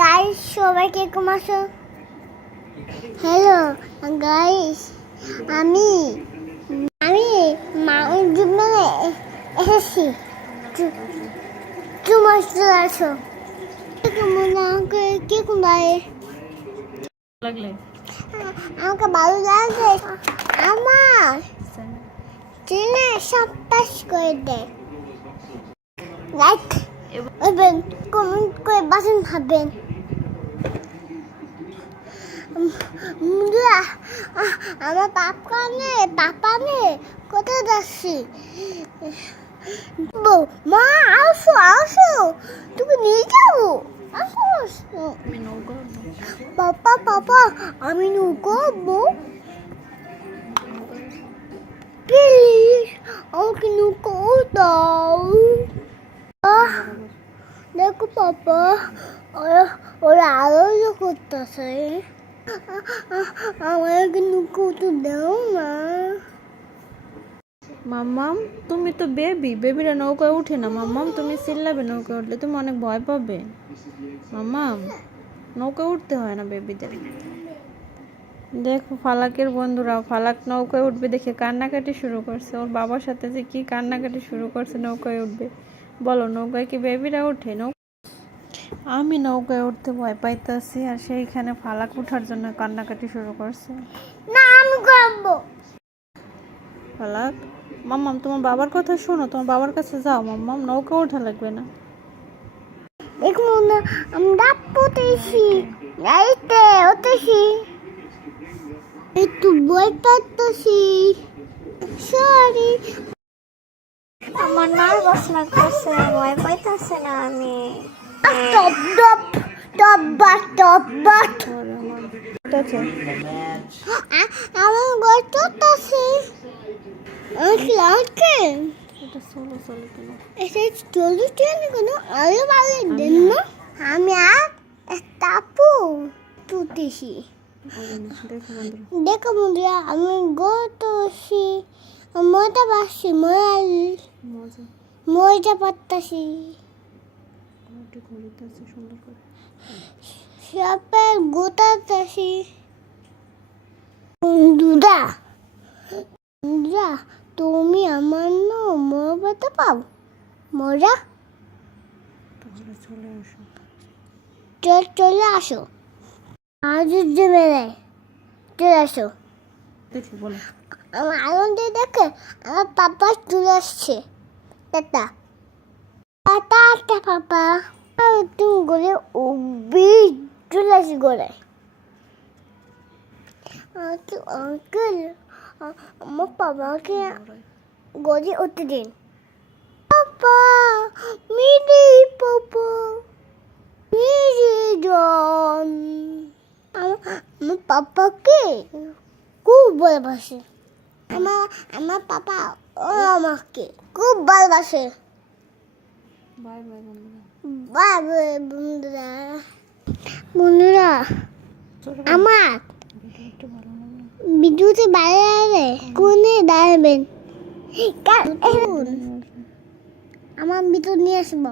Guys সবাইকে কমাসো। Hello guys, আমি জীবনে এসেছি। তোমার আছো কে কোথায় লাগলে আমাকে ভালো লাগে। আমার ট্রেনে সব পাস করে দেয়। লাইক এবং কমেন্ট করে বাসন খাবেন। আমার পাপা নে কোথায় যাচ্ছি? মা আসো তুমি নিয়ে যাবো। আসো পাপা আমি নৌকো প্লিজ আমাকে নৌকো দাও। দেখো পাপা ওরা আলোচনা করতেছে। আমাকে নৌকো তো দাও না। মাম্মাম তুমি তো বেবিরা নৌকায় উঠে না। মাম্মাম তুমি চিল্লাবে নৌকায় উঠলে, তুমি অনেক ভয় পাবে। মাম্মাম নৌকায় উঠতে হয় না বেবিদের। দেখো ফালাকের বন্ধুরা, ফালাক নৌকায় উঠবে দেখে কান্নাকাটি শুরু করছে। ওর বাবার সাথে যে কি কান্নাকাটি শুরু করছে নৌকায় উঠবে। বলো নৌকায় কি বেবিরা ওঠে? আমি নৌকায় উঠতে ভয় পাইতেছি আর সেইখানে ফালাক উঠার জন্য কান্নাকাটি শুরু করছে। না আমি করবো। ফালাক মাম্মাম তোমার বাবার কথা শোনো, তোমার বাবার কাছে যাও। মাম্মাম নৌকা ওঠা লাগবে না। দেখুন আমরা পড়তেছি গাড়িতে উঠেছি, একটু বই পড়তেছি। সরি আমার নার্ভাস লাগতেছে, ভয় পাইতেছে না আমি। আমার বই পড়তেছি। আমি তাপু তুতেছি। দেখো বন্ধুরা আমি গড়তেছি, মজা পাচ্ছি, মজা পাচ্ছি। সবে গোটাতেছি। বন্ধুরা তুমি আমার না মজা পাও? মজা চলে আসো। আজ মেলায় চলে আসো। আমার আনন্দে দেখে আমার পাপা চলে আসছে। টাটা পাপা। তুমি গড়ে চলে আসি গড়ায়। আঙ্কেল আমার পাপাকে গড়ে উঠতে দিন। পাপা মিনি পাপা জন আমার পাপাকে খুব ভালোবাসে। আমার পাপা আমাকে খুব ভালোবাসে। বাই বাই বন্ধুরা। বাই বাই বন্ধুরা। বন্ধুরা আমার ভিডিওতে ভালো লাগলে কোনে দাঁড়াবেন, আমার ভিডিও নিয়ে আসবো।